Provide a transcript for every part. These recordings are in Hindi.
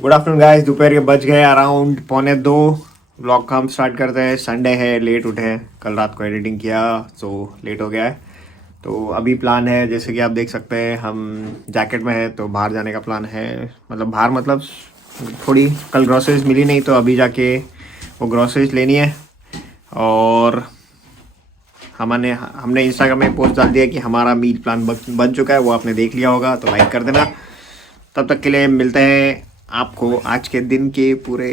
Good afternoon guys. दोपहर के बज गए अराउंड 1:45। व्लॉग का हम स्टार्ट करते हैं। संडे है, लेट उठे हैं, कल रात को एडिटिंग किया तो लेट हो गया है। तो अभी प्लान है, जैसे कि आप देख सकते हैं, हम जैकेट में है तो बाहर जाने का प्लान है। मतलब बाहर मतलब थोड़ी कल ग्रॉसरीज मिली नहीं तो अभी जाके वो ग्रॉसरीज लेनी है। और हमने इंस्टाग्राम में पोस्ट डाल दिया कि हमारा मील प्लान बन चुका है। वो आपने देख लिया होगा तो लाइक कर देना। तब तक के लिए मिलते हैं आपको आज के दिन के पूरे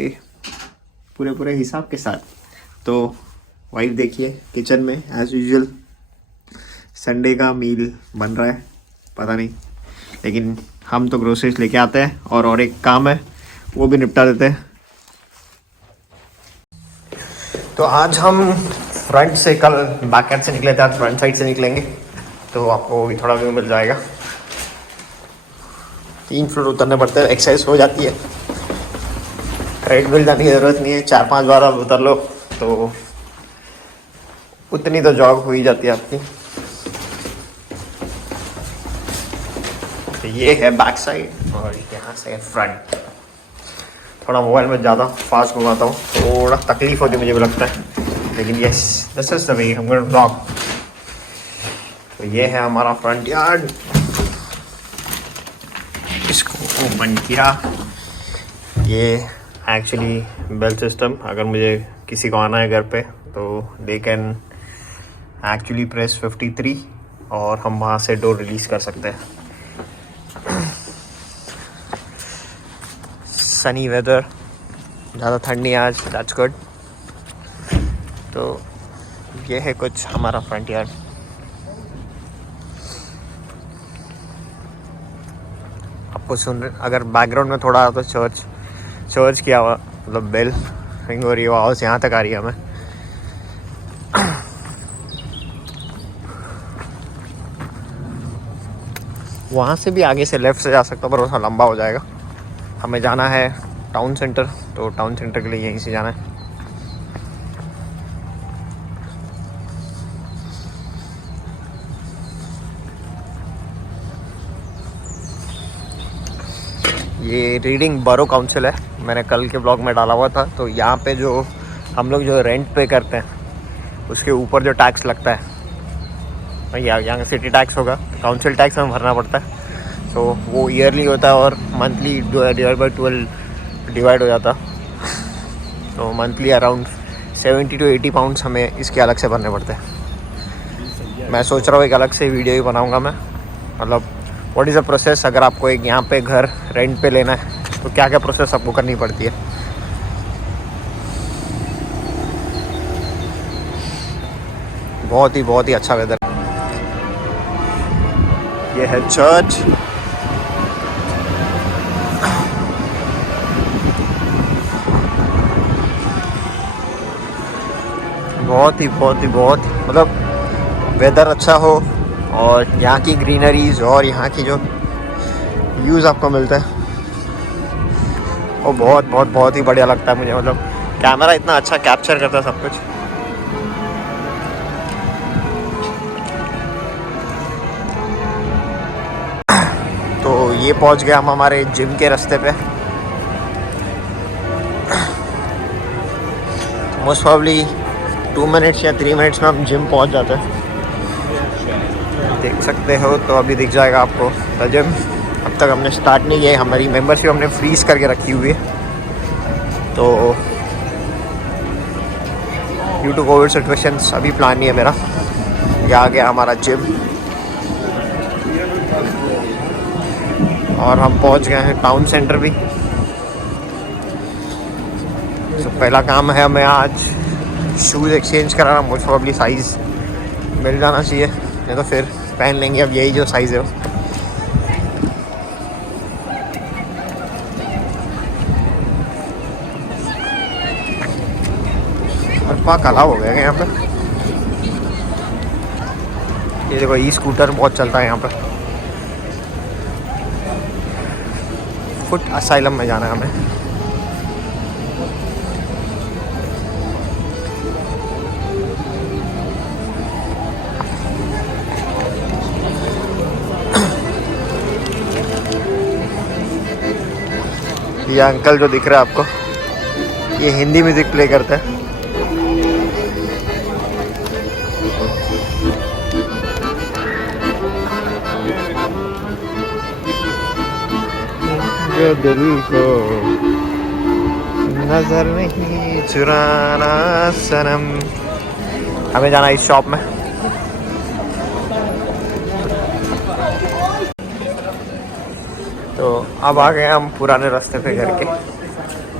पूरे पूरे हिसाब के साथ। तो वाइफ देखिए किचन में एज यूजुअल संडे का मील बन रहा है, पता नहीं, लेकिन हम तो ग्रोसरीज लेके आते हैं और एक काम है वो भी निपटा देते हैं। तो आज हम फ्रंट से, कल बैक एंड से निकले थे, आज फ्रंट साइड से निकलेंगे तो आपको भी थोड़ा व्यू मिल जाएगा। 3 फ्लोर उतरने पड़ते हैं, एक्सरसाइज हो जाती है। ट्रेडमिल जाने की ज़रूरत नहीं है, 4-5 बार आप उतर लो तो उतनी तो जॉग हो ही जाती है आपकी। तो ये है बैक साइड और यहाँ से फ्रंट। थोड़ा मोबाइल में ज़्यादा फास्ट घुमाता हूँ, थोड़ा तकलीफ होती है मुझे भी लगता है, लेकिन yes this is the way हम गोइंग टू ब्लॉग। तो ये है हमारा फ्रंट यार्ड। इसको ओपन किया। ये एक्चुअली बेल सिस्टम, अगर मुझे किसी को आना है घर पे तो दे कैन एक्चुअली प्रेस 53 और हम वहाँ से डोर रिलीज़ कर सकते हैं। सनी वेदर, ज़्यादा ठंड नहीं आज, दैट्स गुड। तो ये है कुछ हमारा फ्रंट यार्ड। आपको अगर बैकग्राउंड में थोड़ा तो चर्च की आवाज़, मतलब बेल रिंग हो रही है, आवाज़ यहाँ तक आ रही है हमें। वहाँ से भी आगे से लेफ़्ट से जा सकता हूँ पर वो लंबा हो जाएगा। हमें जाना है टाउन सेंटर, तो टाउन सेंटर के लिए यहीं से जाना है। ये रीडिंग बरो काउंसिल है, मैंने कल के ब्लॉग में डाला हुआ था। तो यहाँ पे जो हम लोग जो रेंट पे करते हैं उसके ऊपर जो टैक्स लगता है, यहाँ सिटी टैक्स होगा, काउंसिल टैक्स हमें भरना पड़ता है। तो वो ईयरली होता है और मंथली डिवाइड बाई 12 डिवाइड हो जाता। तो मंथली अराउंड 70 to 80 पाउंड्स हमें इसके अलग से भरने पड़ते हैं। मैं सोच रहा हूँ एक अलग से वीडियो ही बनाऊँगा मैं, मतलब व्हाट इज़ द प्रोसेस अगर आपको एक यहाँ पे घर रेंट पे लेना है तो क्या क्या प्रोसेस आपको करनी पड़ती है। बहुत ही अच्छा वेदर। ये है चर्च। बहुत मतलब वेदर अच्छा हो और यहाँ की ग्रीनरीज और यहाँ की जो व्यूज़ आपको मिलता है वो बहुत ही बढ़िया लगता है मुझे। मतलब कैमरा इतना अच्छा कैप्चर करता है सब कुछ। तो ये पहुँच गया हम हमारे जिम के रास्ते पे। मोस्ट प्रॉब्ली 2 मिनट्स या 3 मिनट्स में हम जिम पहुँच जाते हैं। देख सकते हो तो अभी दिख जाएगा आपको द जिम। अब तक हमने स्टार्ट नहीं किया, हमारी मेंबरशिप हमने फ्रीज करके रखी हुई है। तो ड्यू टू कोविड सिचुएशंस अभी प्लान नहीं है मेरा। ये आ गया हमारा जिम और हम पहुंच गए हैं टाउन सेंटर भी। तो पहला काम है हमें आज शूज़ एक्सचेंज कराना। मोस्ट प्रॉब्ली साइज़ मिल जाना चाहिए, नहीं तो फिर पहन लेंगे अब यही जो साइज़ है वो। पाक अलाव हो गया यहाँ पे। ये देखो ई स्कूटर बहुत चलता है यहाँ पे। फुट असाइलम में जाना है हमें। ये अंकल जो दिख रहा है आपको, ये हिंदी म्यूजिक प्ले करते हैं। जो दिल को नजर नहीं चुराना सनम। हमें जाना इस शॉप में। तो अब आ गए हम पुराने रास्ते पे घर के।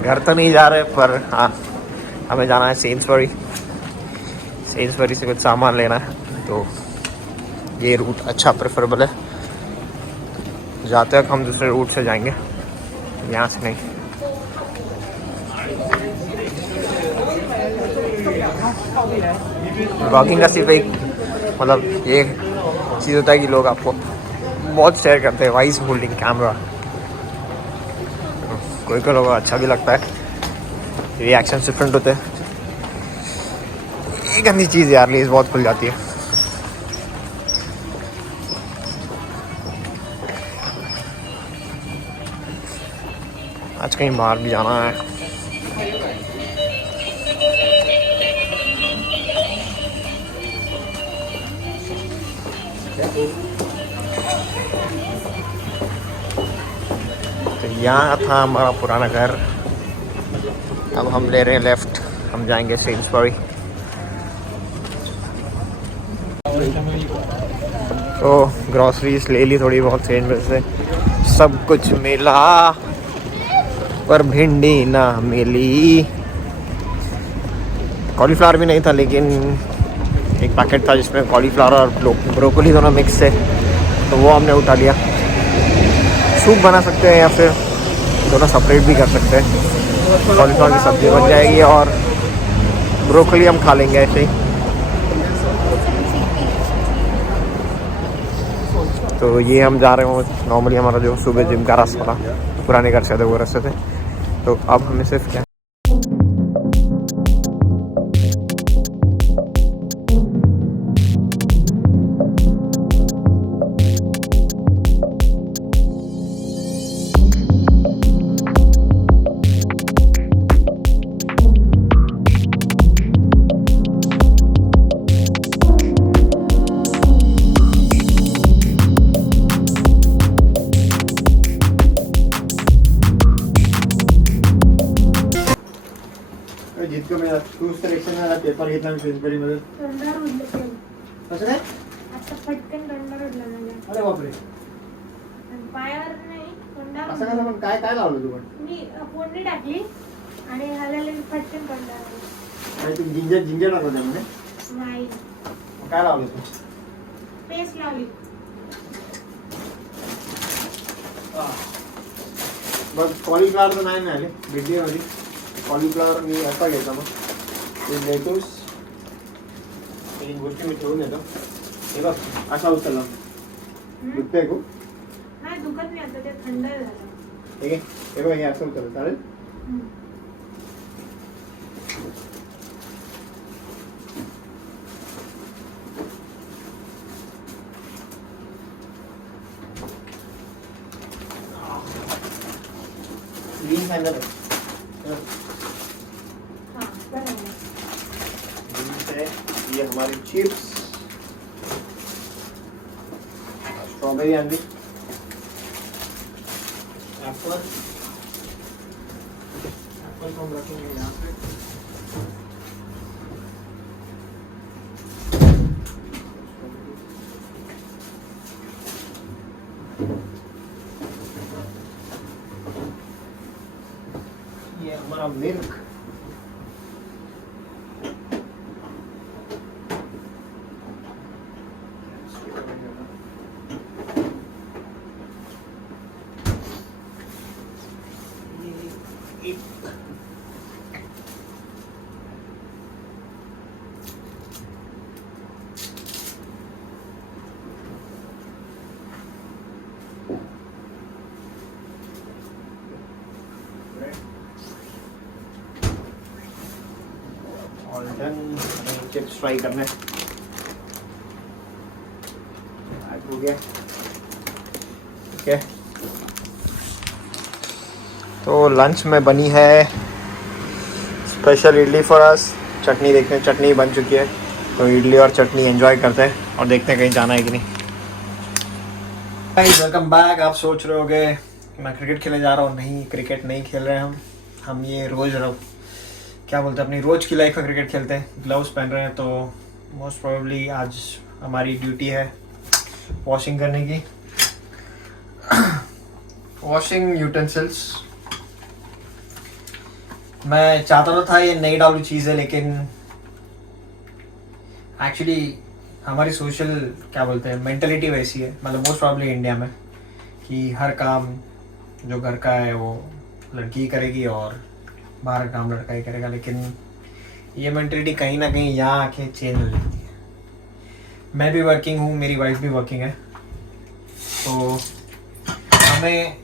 घर तो नहीं जा रहे, पर हाँ हमें जाना है सेंसबरी। सेंसबरी से कुछ सामान लेना है, तो ये रूट अच्छा प्रेफरेबल है। जाते वक्त हम दूसरे रूट से जाएंगे, यहाँ से नहीं। ब्लॉगिंग का सिर्फ एक मतलब ये चीज़ होता है कि लोग आपको बहुत शेयर करते हैं, वाइस होल्डिंग कैमरा। कोई कोई लोगों को अच्छा भी लगता है, रिएक्शन डिफरेंट होते हैं। एक गंदी चीज़ यार, लीज बहुत खुल जाती है। आज कहीं बाहर भी जाना है। तो यहाँ था हमारा पुराना घर। अब हम ले रहे हैं लेफ्ट, हम जाएंगे सेंसबरी। तो ग्रॉसरीज ले ली थोड़ी बहुत सेंसबरी से, सब कुछ मिला पर भिंडी ना मिली। कॉलीफ्लावर भी नहीं था, लेकिन एक पैकेट था जिसमें कॉलीफ्लावर और ब्रोकली दोनों मिक्स थे, तो वो हमने उठा लिया। सूप बना सकते हैं या फिर दोनों सेपरेट भी कर सकते हैं। कॉलीफ्लावर की सब्ज़ी बन जाएगी और ब्रोकली हम खा लेंगे ऐसे ही। तो ये हम जा रहे हैं, नॉर्मली हमारा जो सुबह जिम का रास्ता था, पुराने घर से थे वो रास्ते थे। तो अब हमें सिर्फ क्या जितकं मी तू सिलेक्शन पेपर घेतला मी सेंसबरी मध्ये कसं काय आता पटकन तोंडावर उडला माझ्या. अरे बापरे, पायावर नाही तोंडावर. असं कसं पण काय काय लावलं तू पण? मी फोडणी टाकली आणि हलायला पटकन तोंडावर. आणि तू जिंजर जिंजर टाकलं त्यामध्ये? नाही, काय लावलं तू? पेस्ट लावली. बघ कॉलीफ्लावर तर नाही मिळाले भेंडीमध्ये. कॉलीफ्लावर मी असा घ्यायचा, मग ते लेटूस एक गोष्टी मी ठेवून येतो. हे बघ असा उचलला दुखतंय खूप. नाही दुखत नाही, आता ते थंड झालं. ठीक आहे, हे बघ हे असं उचललं चालेल. ग्रीन सांगितलं ये हमारी चिप्स, स्ट्रॉबेरी आंडी, एप्पल तो हम रखेंगे यहाँ पे। ये हमारा milk, all done. Chips fry करना है, हो गया। ठीक है, तो लंच में बनी है स्पेशल इडली फॉर अस। चटनी देखते हैं, चटनी बन चुकी है तो इडली और चटनी एंजॉय करते हैं और देखते हैं कहीं जाना है कि नहीं। Guys welcome back. आप सोच रहे होगे मैं क्रिकेट खेलने जा रहा हूँ। नहीं, क्रिकेट नहीं खेल रहे हैं हम ये रोज़ क्या बोलते हैं अपनी रोज़ की लाइफ में क्रिकेट खेलते हैं। ग्लव्स पहन रहे हैं तो मोस्ट प्रोबेबली आज हमारी ड्यूटी है वॉशिंग करने की। वॉशिंग यूटेंसिल्स मैं चाहता तो था ये नहीं डालूं चीज़ें, लेकिन एक्चुअली हमारी सोशल क्या बोलते हैं मेंटलिटी वैसी है, मतलब मोस्ट प्रॉब्ली इंडिया में, कि हर काम जो घर का है वो लड़की करेगी और बाहर का काम लड़का ही करेगा। लेकिन ये मेंटलिटी कहीं ना कहीं यहाँ आके चेंज हो जाती है। मैं भी वर्किंग हूँ, मेरी वाइफ भी वर्किंग है, तो हमें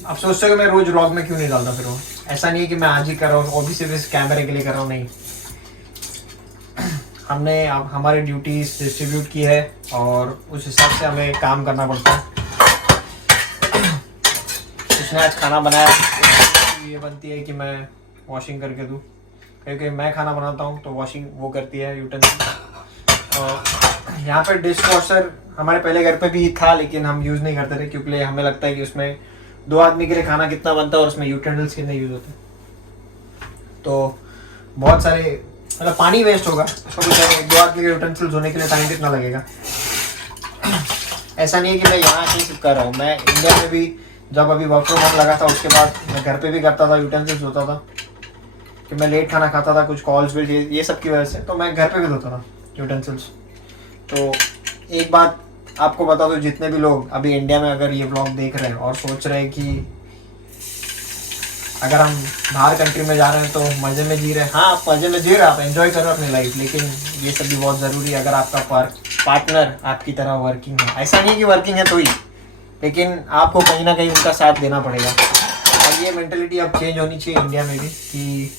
आप सोचते हो कि मैं रोज़ व्लॉग में क्यों नहीं डालता फिर वो। ऐसा नहीं है कि मैं आज ही कर रहा हूँ और भी सिर्फ इस कैमरे के लिए कर रहा हूँ, नहीं। हमने अब हमारी ड्यूटीज डिस्ट्रीब्यूट की है और उस हिसाब से हमें काम करना पड़ता है। उसने आज खाना बनाया, ये बनती है कि मैं वॉशिंग करके दूँ, क्योंकि मैं खाना बनाता हूँ तो वॉशिंग वो करती है यूटेंसिल। और यहाँ पे डिश वॉशर हमारे पहले घर पे भी था, लेकिन हम यूज़ नहीं करते थे क्योंकि हमें लगता है कि उसमें 2 आदमी के लिए खाना कितना बनता है और उसमें यूटेंसिल्स कितने यूज़ होते हैं, तो बहुत सारे मतलब पानी वेस्ट होगा। उसको कुछ 2 आदमी के यूटेंसिल्स होने के लिए टाइम कितना लगेगा। ऐसा नहीं है कि मैं यहाँ नहीं सिर्फ कर रहा हूँ, मैं इंडिया में भी जब अभी वर्क फ्रॉम होम लगा था उसके बाद मैं घर पे भी करता था, यूटेंसिल्स होता था कि मैं लेट खाना खाता था, कुछ कॉल्स भी ये सब की वजह से, तो मैं घर पे भी धोता था यूटेंसिल्स। तो एक बात आपको बता दो, जितने भी लोग अभी इंडिया में अगर ये व्लॉग देख रहे हैं और सोच रहे हैं कि अगर हम बाहर कंट्री में जा रहे हैं तो मज़े में जी रहे हैं, हाँ आप मज़े में जी रहे हैं, आप एंजॉय कर रहे हो अपनी लाइफ, लेकिन ये सब भी बहुत ज़रूरी है। अगर आपका पार्टनर आपकी तरह वर्किंग है, ऐसा नहीं कि वर्किंग है तो ही, लेकिन आपको कहीं ना कहीं उनका साथ देना पड़ेगा। और ये मेंटलिटी अब चेंज होनी चाहिए इंडिया में भी कि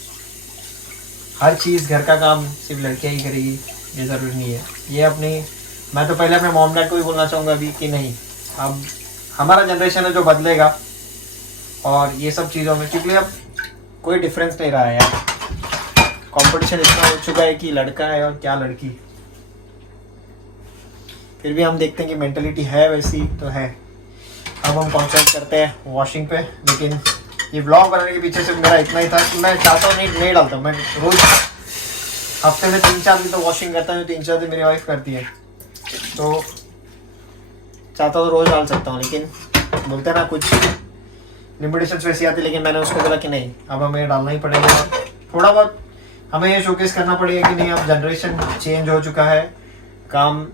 हर चीज़ घर का काम सिर्फ लड़कियाँ ही करेगी, ये ज़रूरी नहीं है। ये अपनी मैं तो पहले अपने मॉम डैड को भी बोलना चाहूँगा अभी कि नहीं, अब हमारा जनरेशन है जो बदलेगा और ये सब चीज़ों में, क्योंकि अब कोई डिफरेंस नहीं रहा है यार। कंपटीशन इतना हो चुका है कि लड़का है और क्या लड़की, फिर भी हम देखते हैं कि मेंटलिटी है वैसी तो है। अब हम कॉन्सेंट्रेट करते हैं वॉशिंग पे, लेकिन ये व्लॉग बनाने के पीछे से मेरा इतना ही था कि मैं चाहता हूँ नहीं डालता। मैं रोज़ हफ्ते में 3-4 दिन तो वॉशिंग करता हूँ, 3-4 दिन मेरी वाइफ करती है, तो चाहता तो रोज़ डाल सकता हूँ, लेकिन बोलते ना कुछ लिमिटेशंस वैसी आती। लेकिन मैंने उसको बोला कि नहीं, अब हमें डालना ही पड़ेगा। थोड़ा बहुत हमें ये शोकेस करना पड़ेगा कि नहीं, अब जनरेशन चेंज हो चुका है, काम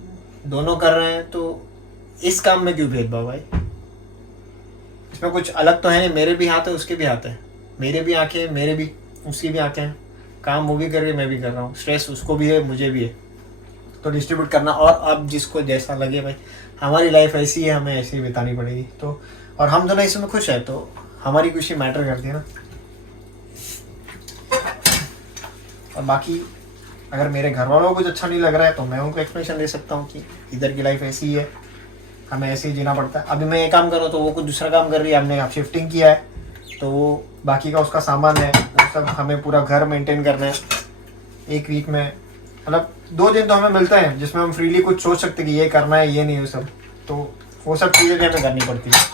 दोनों कर रहे हैं, तो इस काम में क्यों भेदभाव भाई। इसमें कुछ अलग तो है नहीं, मेरे भी हाथ है उसके भी हाथ है, मेरे भी आँखें मेरे भी उसकी भी आँखें हैं, काम वो भी कर रही है मैं भी कर रहा हूँ, स्ट्रेस उसको भी है मुझे भी है, तो डिस्ट्रीब्यूट करना। और अब जिसको जैसा लगे भाई, हमारी लाइफ ऐसी है, हमें ऐसी बितानी पड़ेगी। तो और हम दोनों इसमें खुश है तो हमारी खुशी मैटर करती है ना। और बाकी अगर मेरे घर वालों को कुछ अच्छा नहीं लग रहा है तो मैं उनको एक्सप्लेनेशन दे सकता हूँ कि इधर की लाइफ ऐसी है, हमें ऐसे ही जीना पड़ता है। अभी मैं ये काम कर रहा हूँ तो वो कुछ दूसरा काम कर रही है, हमने आप शिफ्टिंग किया है तो वो बाकी का उसका सामान है, वो सब हमें पूरा घर मेंटेन करना है। एक वीक में मतलब 2 दिन तो हमें मिलता है जिसमें हम फ्रीली कुछ सोच सकते हैं कि ये करना है, ये नहीं, वो सब, तो वो सब चीज़ें भी हमें करनी पड़ती है।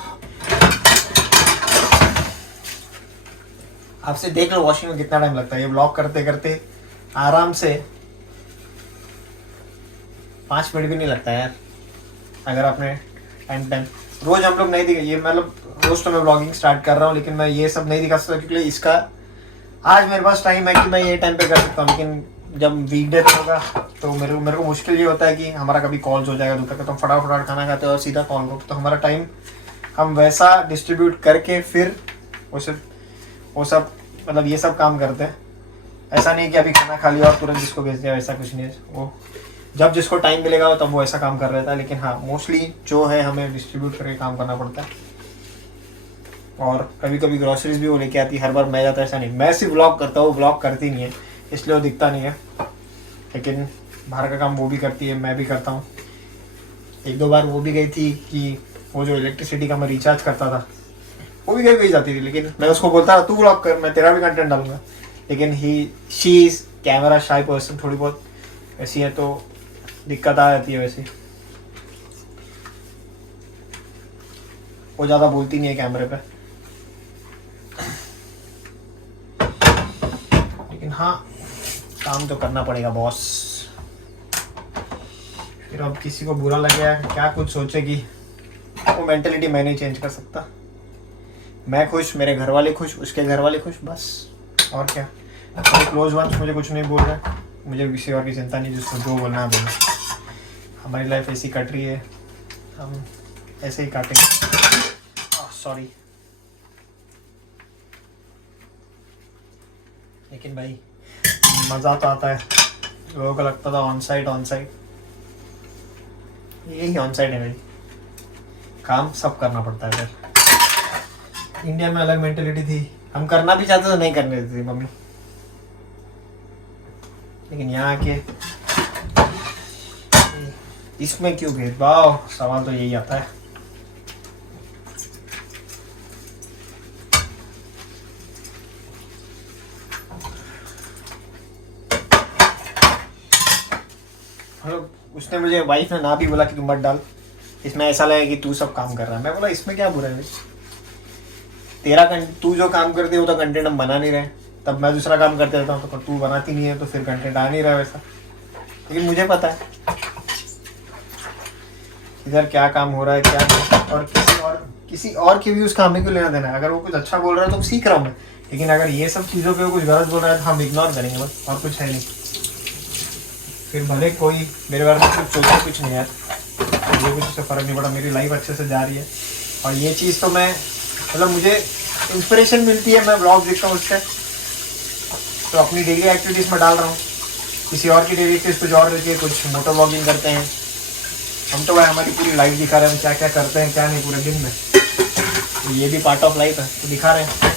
आपसे देख लो वॉशिंग में कितना टाइम लगता है। ये ब्लॉग करते करते आराम से 5 मिनट भी नहीं लगता यार, अगर आपने टाइम रोज़ हम लोग नहीं दिखे। ये मतलब रोज़ तो मैं ब्लॉगिंग स्टार्ट कर रहा हूँ, लेकिन मैं ये सब नहीं दिखा सकता क्योंकि इसका आज मेरे पास टाइम है कि मैं ये टाइम पे कर सकता हूँ। लेकिन जब वीकडे पे होगा तो मेरे को मुश्किल ये होता है कि हमारा कभी कॉल्स हो जाएगा दोपहर का, तो हम फटाफट खाना खाते हैं और सीधा कॉल को, तो हमारा टाइम हम वैसा डिस्ट्रीब्यूट करके फिर वो सब मतलब ये सब काम करते हैं। ऐसा नहीं कि अभी खाना खा लिया और तुरंत जिसको भेज दिया, ऐसा कुछ नहीं है। वो जब जिसको टाइम मिलेगा तब वो ऐसा काम कर रहा था, लेकिन हाँ मोस्टली जो है हमें डिस्ट्रीब्यूट करके काम करना पड़ता है। और कभी कभी ग्रॉसरीज भी वो लेके आती है, हर बार मैं जाता, ऐसा नहीं। मैं सिर्फ व्लॉग करता हूँ, व्लॉग करती नहीं है इसलिए वो दिखता नहीं है, लेकिन बाहर का काम वो भी करती है, मैं भी करता हूँ। 1-2 बार वो भी गई थी कि वो जो इलेक्ट्रिसिटी का मैं रिचार्ज करता था वो भी कभी कभी जाती थी, लेकिन मैं उसको बोलता था तू ब्लॉग कर, मैं तेरा भी कंटेंट डालूंगा, लेकिन शी इज कैमरा शाई पर्सन, थोड़ी बहुत ऐसी है तो दिक्कत आ जाती है। वैसे वो ज़्यादा बोलती नहीं है कैमरे पे, लेकिन हाँ काम तो करना पड़ेगा बॉस। फिर अब किसी को बुरा लगे क्या कुछ सोचेगी, वो मेंटेलिटी मैं नहीं चेंज कर सकता। मैं खुश, मेरे घर वाले खुश, उसके घर वाले खुश, बस और क्या। मेरे क्लोज वंस मुझे कुछ नहीं बोल रहे, मुझे किसी और की चिंता नहीं, जिसको जो बोलना है बोलना। हमारी लाइफ ऐसी कट रही है, हम ऐसे ही काटेंगे। सॉरी, लेकिन भाई मज़ा तो आता है। लोगों को लगता था ऑन साइट, यही ऑन साइट है भाई, काम सब करना पड़ता है। फिर इंडिया में अलग मेंटेलिटी थी, हम करना भी चाहते तो नहीं करने देती थी मम्मी, लेकिन यहाँ आके इसमें क्यों भेदभाव, सवाल तो यही आता है। उसने मुझे, वाइफ ने ना भी बोला कि तू मत डाल, इसमें ऐसा लगा कि तू सब काम कर रहा है। मैं बोला इसमें क्या बुरा है, तेरा तू जो काम करती है वो तो कंटेंट हम बना नहीं रहे, तब मैं दूसरा काम करते रहता हूँ तो तू बनाती नहीं है, तो फिर कंटेंट आ नहीं रहा वैसा। लेकिन मुझे पता है इधर क्या काम हो रहा है क्या नहीं, और किसी और के व्यूज़ का हमें क्यों लेना देना है। अगर वो कुछ अच्छा बोल रहा है तो सीख रहा हूँ मैं, लेकिन अगर ये सब चीज़ों पे वो कुछ गलत बोल रहा है तो हम इग्नोर करेंगे बस, और कुछ है नहीं। फिर भले कोई मेरे बारे में कुछ सोचे, कुछ नहीं यार, मुझे कुछ उससे फ़र्क नहीं पड़ा, मेरी लाइफ अच्छे से जा रही है। और ये चीज़ तो मैं मतलब मुझे इंस्पिरेशन मिलती है, मैं ब्लॉग देखता हूँ उससे, तो अपनी डेली एक्टिविटीज़ में डाल रहा हूँ। किसी और की डेली एक्टिविटीज़ कुछ और रहती है, कुछ मोटर ब्लॉगिंग करते हैं हम, तो भाई हमारी पूरी लाइफ दिखा रहे हैं, हम क्या क्या करते हैं क्या नहीं पूरे दिन में, तो ये भी पार्ट ऑफ लाइफ है, तो दिखा रहे हैं।